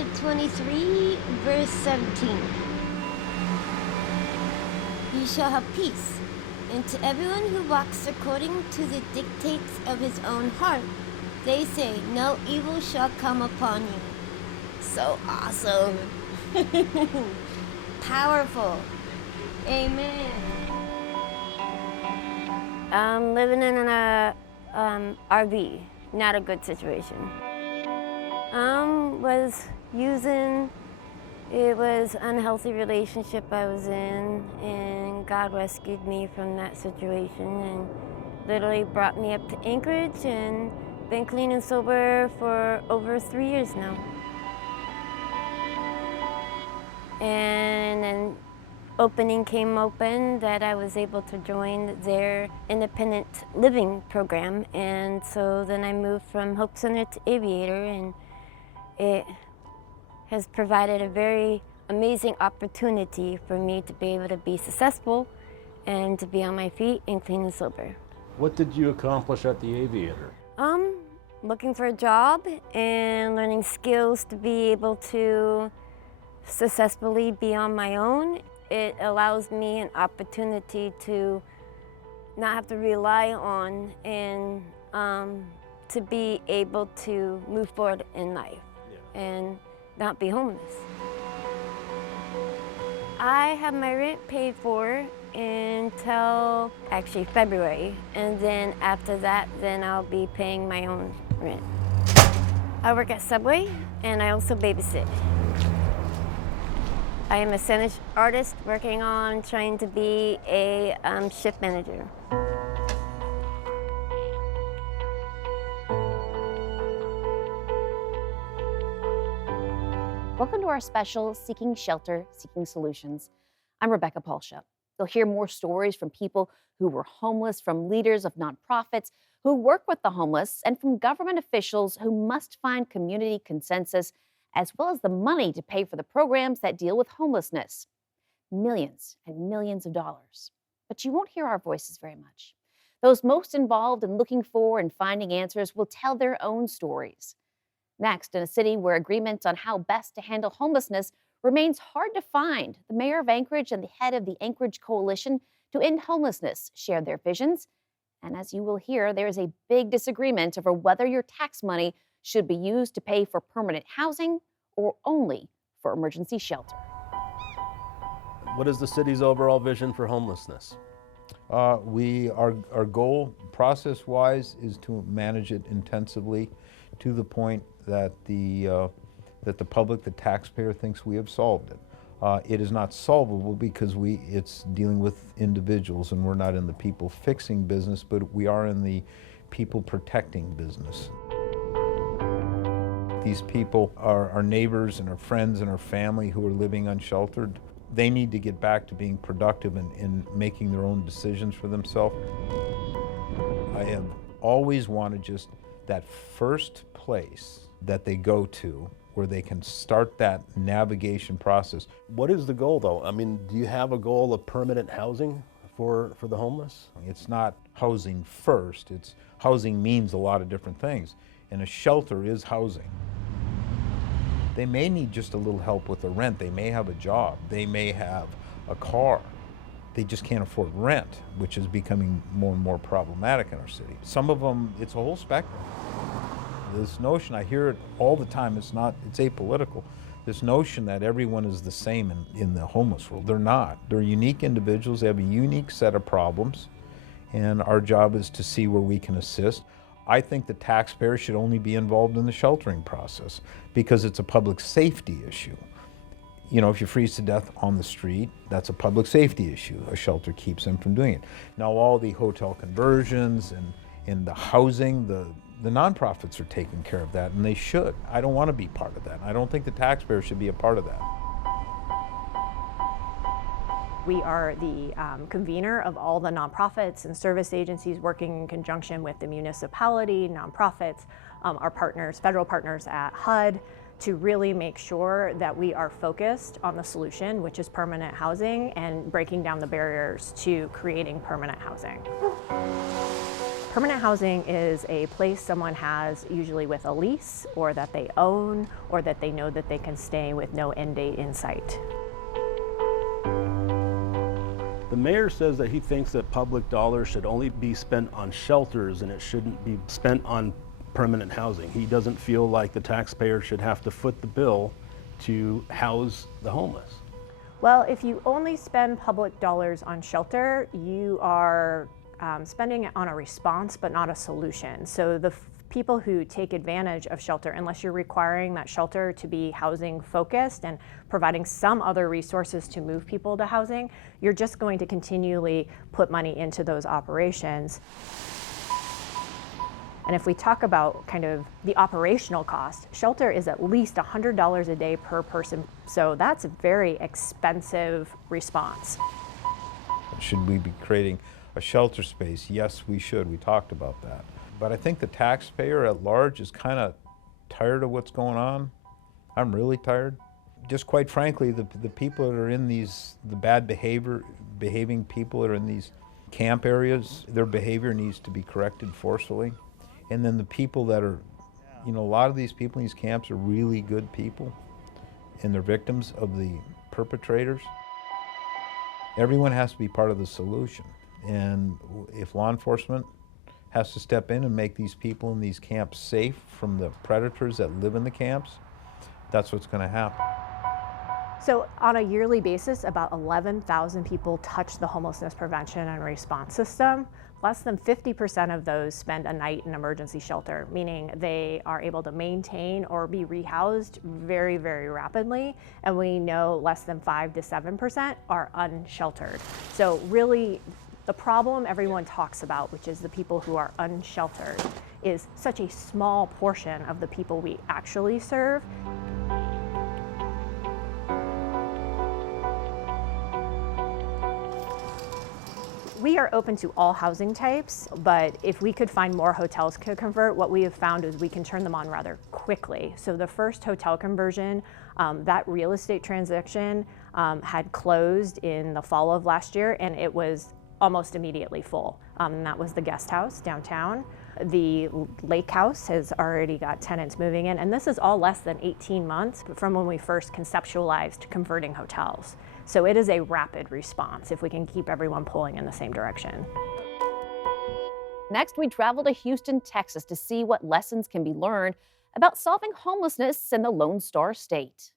Jeremiah 23, verse 17. You shall have peace, and to everyone who walks according to the dictates of his own heart, they say, no evil shall come upon you. So awesome. Powerful. Amen. I'm living in an RV, not a good situation. It was unhealthy relationship I was in, and God rescued me from that situation and literally brought me up to Anchorage and been clean and sober for over 3 years now. And then opening came open that I was able to join their independent living program, and so then I moved from Hope Center to Aviator, and it has provided a very amazing opportunity for me to be able to be successful and to be on my feet and clean and sober. What did you accomplish at the Aviator? Looking for a job and learning skills to be able to successfully be on my own. It allows me an opportunity to not have to rely on and to be able to move forward in life and not be homeless. I have my rent paid for until actually February, and then after that, then I'll be paying my own rent. I work at Subway, and I also babysit. I am a sandwich artist working on trying to be a shift manager. Welcome to our special Seeking Shelter, Seeking Solutions. I'm Rebecca Paulsha. You'll hear more stories from people who were homeless, from leaders of nonprofits who work with the homeless, and from government officials who must find community consensus, as well as the money to pay for the programs that deal with homelessness. Millions and millions of dollars. But you won't hear our voices very much. Those most involved in looking for and finding answers will tell their own stories. Next, in a city where agreement on how best to handle homelessness remains hard to find, the mayor of Anchorage and the head of the Anchorage Coalition to End Homelessness share their visions. And as you will hear, there is a big disagreement over whether your tax money should be used to pay for permanent housing or only for emergency shelter. What is the city's overall vision for homelessness? Our goal, process-wise, is to manage it intensively to the point that the public, the taxpayer, thinks we have solved it. It is not solvable because it's dealing with individuals, and we're not in the people fixing business, but we are in the people protecting business. These people are our neighbors and our friends and our family who are living unsheltered. They need to get back to being productive and making their own decisions for themselves. I have always wanted just that first place that they go to where they can start that navigation process. What is the goal, though? I mean, do you have a goal of permanent housing for the homeless? It's not housing first. Housing means a lot of different things, and a shelter is housing. They may need just a little help with the rent. They may have a job. They may have a car. They just can't afford rent, which is becoming more and more problematic in our city. Some of them, it's a whole spectrum. This notion, I hear it all the time, it's apolitical. This notion that everyone is the same in the homeless world. They're not. They're unique individuals. They have a unique set of problems, and our job is to see where we can assist. I think the taxpayer should only be involved in the sheltering process because it's a public safety issue. You know, if you freeze to death on the street, that's a public safety issue. A shelter keeps them from doing it. Now, all the hotel conversions and the housing, the nonprofits are taking care of that, and they should. I don't want to be part of that. I don't think the taxpayer should be a part of that. We are the convener of all the nonprofits and service agencies working in conjunction with the municipality, nonprofits, our partners, federal partners at HUD, to really make sure that we are focused on the solution, which is permanent housing, and breaking down the barriers to creating permanent housing. Permanent housing is a place someone has usually with a lease, or that they own, or that they know that they can stay with no end date in sight. The mayor says that he thinks that public dollars should only be spent on shelters and it shouldn't be spent on permanent housing. He doesn't feel like the taxpayer should have to foot the bill to house the homeless. Well, if you only spend public dollars on shelter, you are spending it on a response but not a solution. So the people who take advantage of shelter, unless you're requiring that shelter to be housing focused and providing some other resources to move people to housing, you're just going to continually put money into those operations. And if we talk about kind of the operational cost, shelter is at least $100 a day per person. So that's a very expensive response. Should we be creating a shelter space? Yes, we should. We talked about that. But I think the taxpayer at large is kind of tired of what's going on. I'm really tired. Just quite frankly, the people that are in these, the bad behaving people that are in these camp areas, their behavior needs to be corrected forcefully. And then the people that are, a lot of these people in these camps are really good people, and they're victims of the perpetrators. Everyone has to be part of the solution. And if law enforcement has to step in and make these people in these camps safe from the predators that live in the camps, that's what's going to happen. So on a yearly basis, about 11,000 people touch the homelessness prevention and response system. Less than 50% of those spend a night in emergency shelter, meaning they are able to maintain or be rehoused very, very rapidly. And we know less than 5 to 7% are unsheltered. So really, the problem everyone talks about, which is the people who are unsheltered, is such a small portion of the people we actually serve. We are open to all housing types, but if we could find more hotels to convert, what we have found is we can turn them on rather quickly. So the first hotel conversion, that real estate transaction had closed in the fall of last year, and it was almost immediately full. And that was the guest house downtown. The lake house has already got tenants moving in, and this is all less than 18 months from when we first conceptualized converting hotels. So it is a rapid response if we can keep everyone pulling in the same direction. Next, we travel to Houston, Texas to see what lessons can be learned about solving homelessness in the Lone Star State.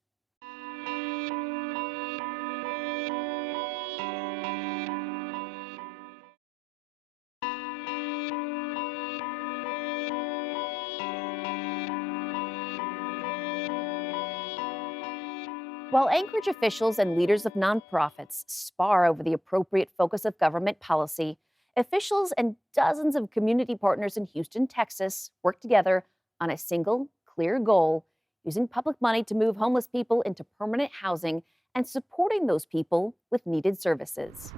While Anchorage officials and leaders of nonprofits spar over the appropriate focus of government policy, officials and dozens of community partners in Houston, Texas work together on a single, clear goal, using public money to move homeless people into permanent housing and supporting those people with needed services.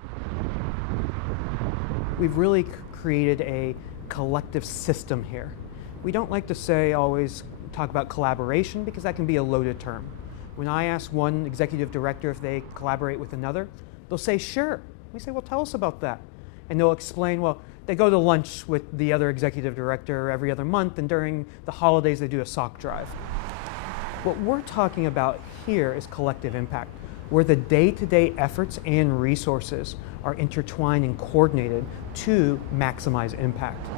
We've really created a collective system here. We don't like to always talk about collaboration because that can be a loaded term. When I ask one executive director if they collaborate with another, they'll say, sure. We say, well, tell us about that. And they'll explain, well, they go to lunch with the other executive director every other month, and during the holidays, they do a sock drive. What we're talking about here is collective impact, where the day-to-day efforts and resources are intertwined and coordinated to maximize impact.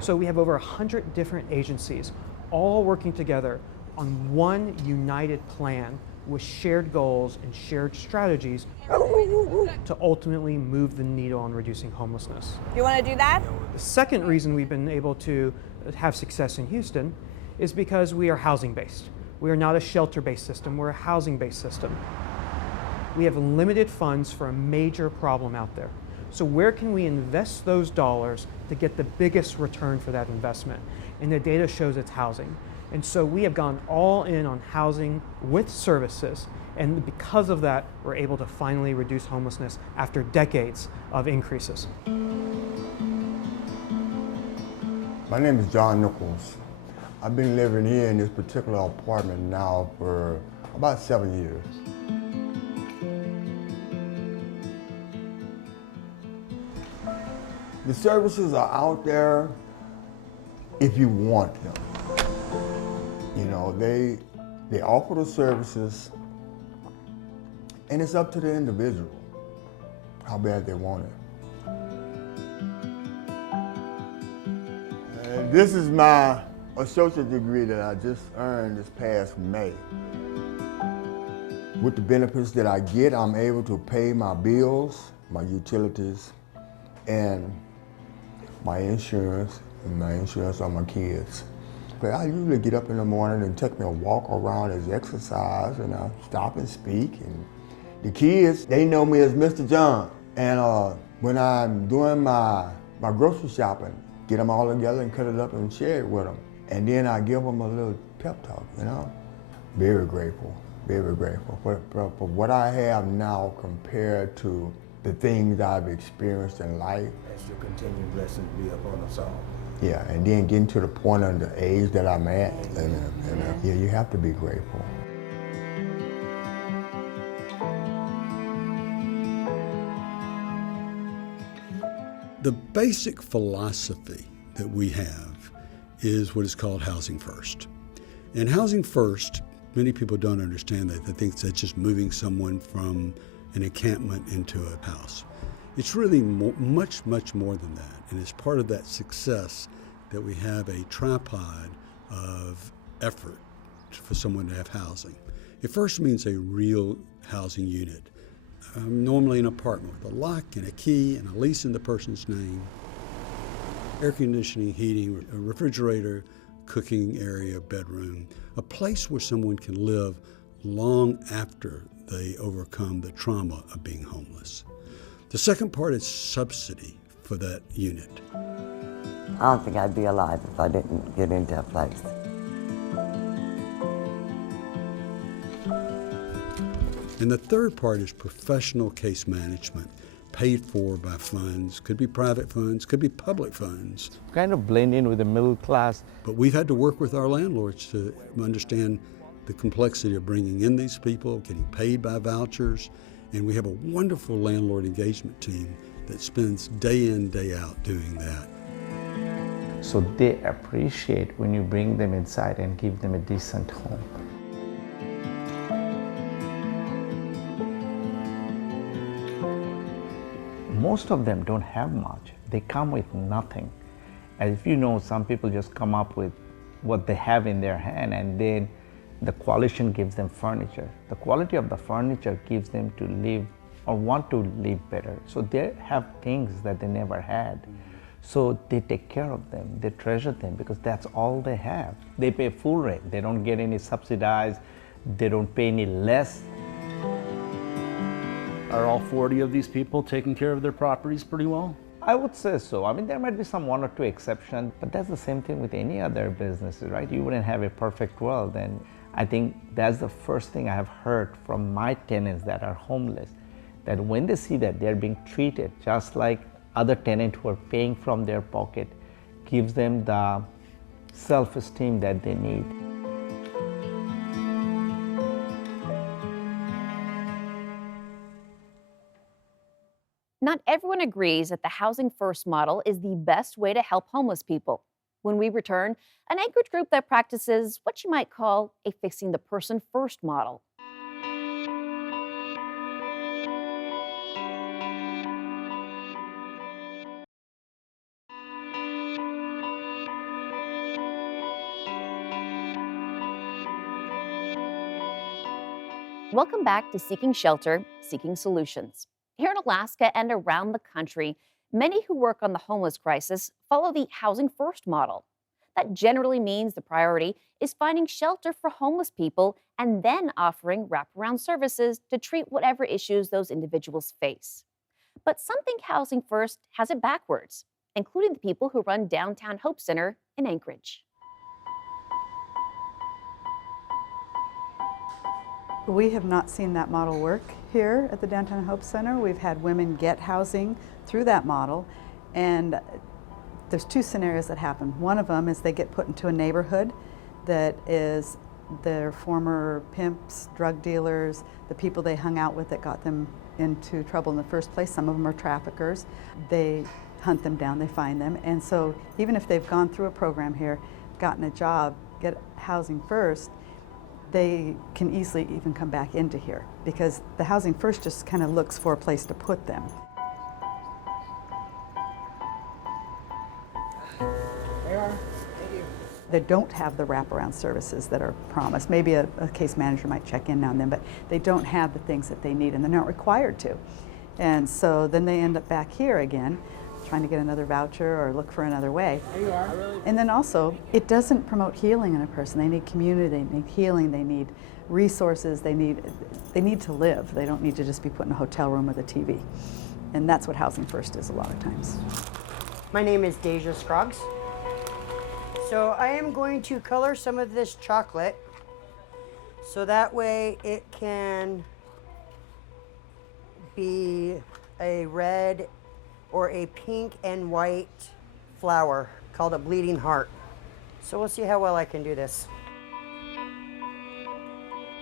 So we have over 100 different agencies all working together on one united plan with shared goals and shared strategies to ultimately move the needle on reducing homelessness. You want to do that? The second reason we've been able to have success in Houston is because we are housing-based. We are not a shelter-based system, we're a housing-based system. We have limited funds for a major problem out there. So where can we invest those dollars to get the biggest return for that investment? And the data shows it's housing. And so we have gone all in on housing with services, and because of that, we're able to finally reduce homelessness after decades of increases. My name is John Nichols. I've been living here in this particular apartment now for about 7 years. The services are out there if you want them. You know, they offer the services, and it's up to the individual how bad they want it. And this is my associate degree that I just earned this past May. With the benefits that I get, I'm able to pay my bills, my utilities, and my insurance on my kids. But I usually get up in the morning and take me a walk around as exercise, and I stop and speak. And the kids, they know me as Mr. John. And when I'm doing my grocery shopping, get them all together and cut it up and share it with them. And then I give them a little pep talk, you know? Very grateful for what I have now compared to the things I've experienced in life. That's your continued blessing to be upon us all. Yeah, and then getting to the point of the age that I'm at, yeah, you have to be grateful. The basic philosophy that we have is what is called Housing First. And Housing First, many people don't understand that. They think that's just moving someone from an encampment into a house. It's really much more than that. And it's part of that success that we have a tripod of effort for someone to have housing. It first means a real housing unit. Normally an apartment with a lock and a key and a lease in the person's name. Air conditioning, heating, a refrigerator, cooking area, bedroom. A place where someone can live long after they overcome the trauma of being homeless. The second part is subsidy for that unit. I don't think I'd be alive if I didn't get into a place. And the third part is professional case management, paid for by funds. Could be private funds, could be public funds. Kind of blend in with the middle class. But we've had to work with our landlords to understand the complexity of bringing in these people, getting paid by vouchers, and we have a wonderful landlord engagement team that spends day in, day out doing that. So they appreciate when you bring them inside and give them a decent home. Most of them don't have much. They come with nothing. And if you know, some people just come up with what they have in their hand, and then the coalition gives them furniture. The quality of the furniture gives them to live or want to live better. So they have things that they never had. So they take care of them, they treasure them because that's all they have. They pay full rent, they don't get any subsidized, they don't pay any less. Are all 40 of these people taking care of their properties pretty well? I would say so. I mean, there might be some one or two exceptions, but that's the same thing with any other businesses, right? You wouldn't have a perfect world. And I think that's the first thing I have heard from my tenants that are homeless, that when they see that they're being treated just like other tenants who are paying from their pocket, gives them the self-esteem that they need. Not everyone agrees that the Housing First model is the best way to help homeless people. When we return, an Anchorage group that practices what you might call a fixing the person first model. Welcome back to Seeking Shelter, Seeking Solutions. Here in Alaska and around the country, many who work on the homeless crisis follow the Housing First model. That generally means the priority is finding shelter for homeless people and then offering wraparound services to treat whatever issues those individuals face. But some think Housing First has it backwards, including the people who run Downtown Hope Center in Anchorage. We have not seen that model work here at the Downtown Hope Center. We've had women get housing through that model, and there's two scenarios that happen. One of them is they get put into a neighborhood that is their former pimps, drug dealers, the people they hung out with that got them into trouble in the first place. Some of them are traffickers. They hunt them down, they find them. And so even if they've gone through a program here, gotten a job, get housing first, they can easily even come back into here because the Housing First just kind of looks for a place to put them. They don't have the wraparound services that are promised. Maybe a case manager might check in now and then, but they don't have the things that they need and they're not required to. And so then they end up back here again, trying to get another voucher or look for another way. There you are. And then also, it doesn't promote healing in a person. They need community, they need healing, they need resources, they need to live. They don't need to just be put in a hotel room with a TV. And that's what Housing First is a lot of times. My name is Deja Scruggs. So I am going to color some of this chocolate so that way it can be a red or a pink and white flower called a bleeding heart. So we'll see how well I can do this.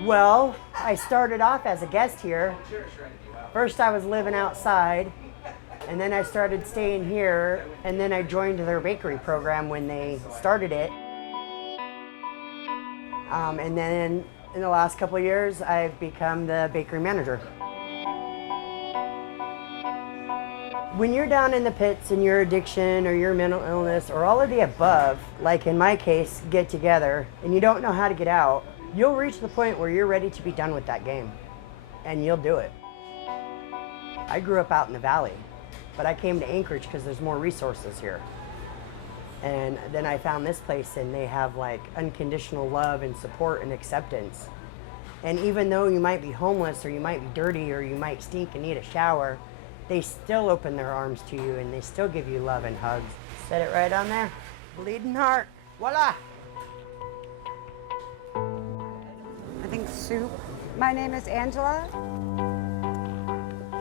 Well, I started off as a guest here. First I was living outside, and then I started staying here, and then I joined their bakery program when they started it. And then in the last couple of years, I've become the bakery manager. When you're down in the pits and your addiction or your mental illness or all of the above, like in my case, get together, and you don't know how to get out, you'll reach the point where you're ready to be done with that game, and you'll do it. I grew up out in the valley, but I came to Anchorage because there's more resources here. And then I found this place and they have like unconditional love and support and acceptance. And even though you might be homeless or you might be dirty or you might stink and need a shower, they still open their arms to you and they still give you love and hugs. Set it right on there. Bleeding heart. Voila! I think soup. My name is Angela.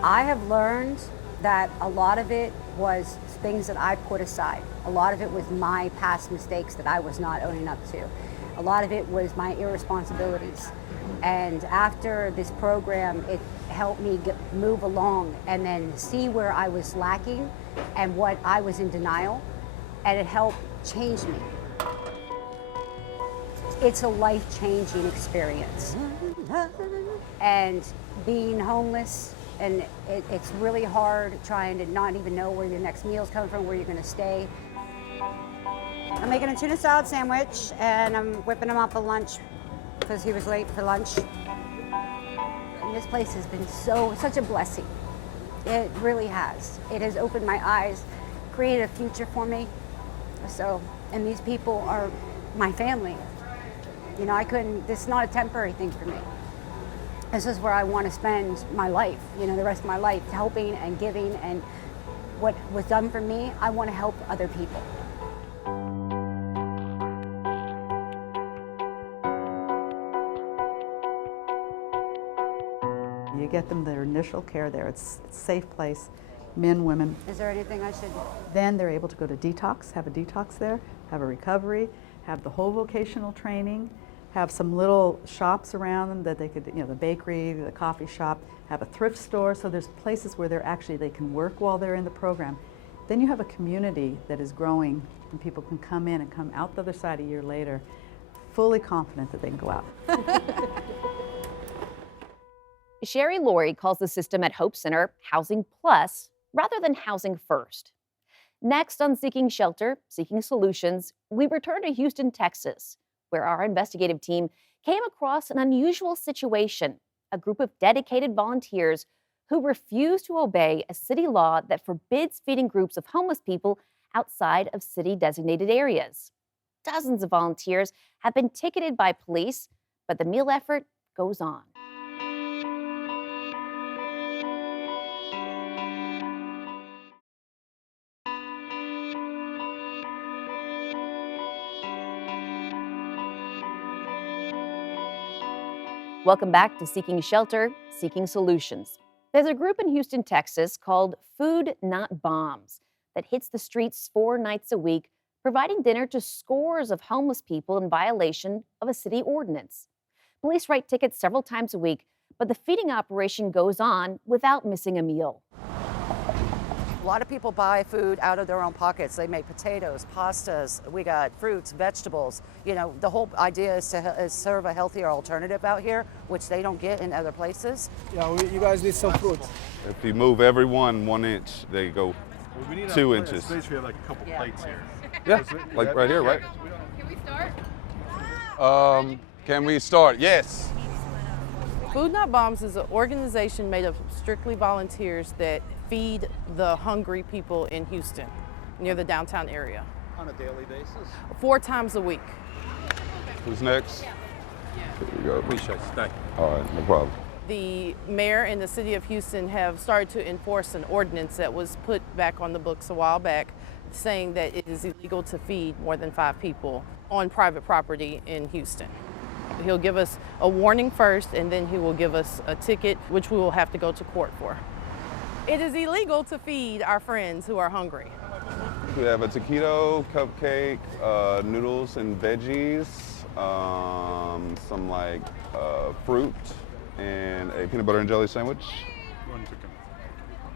I have learned that a lot of it was things that I put aside. A lot of it was my past mistakes that I was not owning up to. A lot of it was my irresponsibilities. And after this program, it helped me move along and then see where I was lacking and what I was in denial, and it helped change me. It's a life-changing experience. And being homeless, and it's really hard trying to not even know where your next meal's coming from, where you're gonna stay. I'm making a tuna salad sandwich and I'm whipping him up for lunch because he was late for lunch. And this place has been such a blessing. It really has. It has opened my eyes, created a future for me. So, and these people are my family. You know, this is not a temporary thing for me. This is where I want to spend my life, you know, the rest of my life, helping and giving, and what was done for me, I want to help other people. You get them their initial care there. It's a safe place, men, women. Is there anything I should? Then they're able to go to detox, have a detox there, have a recovery, have the whole vocational training, have some little shops around them that they could, you know, the bakery, the coffee shop, have a thrift store. So there's places where they can work while they're in the program. Then you have a community that is growing and people can come in and come out the other side a year later, fully confident that they can go out. Sherry Laurie calls the system at Hope Center Housing Plus rather than Housing First. Next on Seeking Shelter, Seeking Solutions, we return to Houston, Texas, where our investigative team came across an unusual situation, a group of dedicated volunteers who refused to obey a city law that forbids feeding groups of homeless people outside of city-designated areas. Dozens of volunteers have been ticketed by police, but the meal effort goes on. Welcome back to Seeking Shelter, Seeking Solutions. There's a group in Houston, Texas called Food Not Bombs that hits the streets 4 nights a week, providing dinner to scores of homeless people in violation of a city ordinance. Police write tickets several times a week, but the feeding operation goes on without missing a meal. A lot of people buy food out of their own pockets. They make potatoes, pastas, we got fruits, vegetables. You know, the whole idea is to serve a healthier alternative out here, which they don't get in other places. Yeah, you guys need some fruit. If you move everyone 1 inch, they go 2 inches. Space, we have like a couple plates here. Yeah, like right here, right? Can we start? Can we start? Yes. Food Not Bombs is an organization made of strictly volunteers that feed the hungry people in Houston, near the downtown area. On a daily basis? 4 times a week. Who's next? Here you go. Appreciate it. Thank you. All right, no problem. The mayor and the city of Houston have started to enforce an ordinance that was put back on the books a while back, saying that it is illegal to feed more than 5 people on private property in Houston. He'll give us a warning first, and then he will give us a ticket, which we will have to go to court for. It is illegal to feed our friends who are hungry. We have a taquito, cupcake, noodles and veggies, some like fruit, and a peanut butter and jelly sandwich,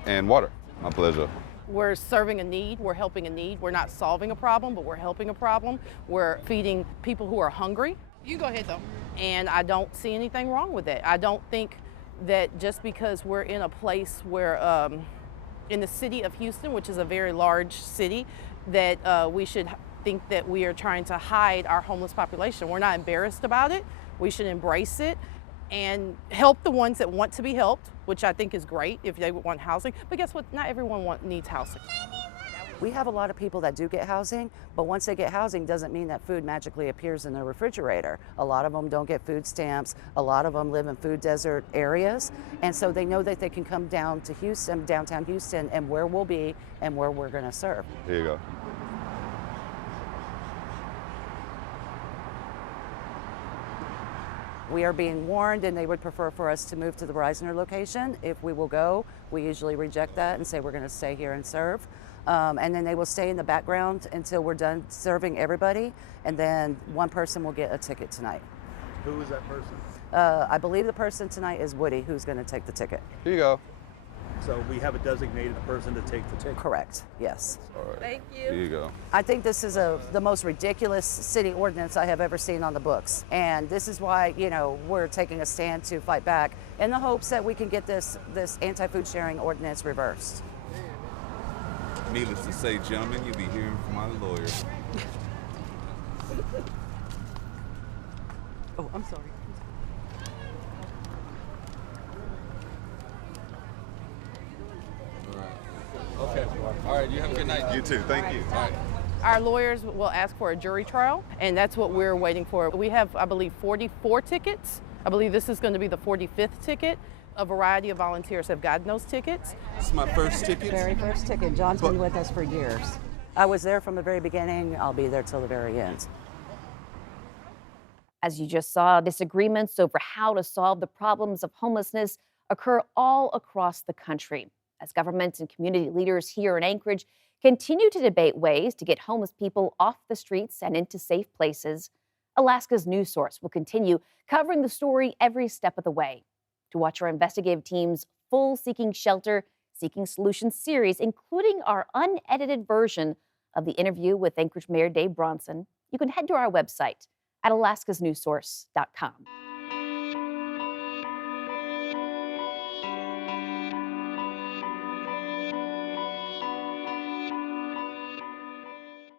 and water. My pleasure. We're serving a need, we're helping a need. We're not solving a problem, but we're helping a problem. We're feeding people who are hungry. You go ahead though. And I don't see anything wrong with that. I don't think that just because we're in a place where, in the city of Houston, which is a very large city, that we should think that we are trying to hide our homeless population. We're not embarrassed about it. We should embrace it and help the ones that want to be helped, which I think is great if they want housing. But guess what? Not everyone needs housing. We have a lot of people that do get housing, but once they get housing doesn't mean that food magically appears in their refrigerator. A lot of them don't get food stamps. A lot of them live in food desert areas. And so they know that they can come down to Houston, downtown Houston, and where we'll be and where we're gonna serve. Here you go. We are being warned, and they would prefer for us to move to the Reisner location. If we will go, we usually reject that and say we're gonna stay here and serve. And then they will stay in the background until we're done serving everybody, and then one person will get a ticket tonight. Who is that person? I believe the person tonight is Woody, who's going to take the ticket. Here you go. So we have a designated person to take the ticket? Correct, yes. All right. Thank you. Here you go. I think this is the most ridiculous city ordinance I have ever seen on the books. And this is why, you know, we're taking a stand to fight back in the hopes that we can get this anti-food sharing ordinance reversed. Needless to say, gentlemen, you'll be hearing from my lawyer. Oh, I'm sorry. Okay. All right, you have a good night. You too, thank you. All right. Our lawyers will ask for a jury trial, and that's what we're waiting for. We have, I believe, 44 tickets. I believe this is going to be the 45th ticket. A variety of volunteers have gotten those tickets. This is my first ticket. Very first ticket. John's been with us for years. I was there from the very beginning. I'll be there till the very end. As you just saw, disagreements over how to solve the problems of homelessness occur all across the country as governments and community leaders here in Anchorage continue to debate ways to get homeless people off the streets and into safe places. Alaska's News Source will continue covering the story every step of the way. To watch our investigative team's full Seeking Shelter, Seeking Solutions series, including our unedited version of the interview with Anchorage Mayor Dave Bronson, you can head to our website at alaskasnewssource.com.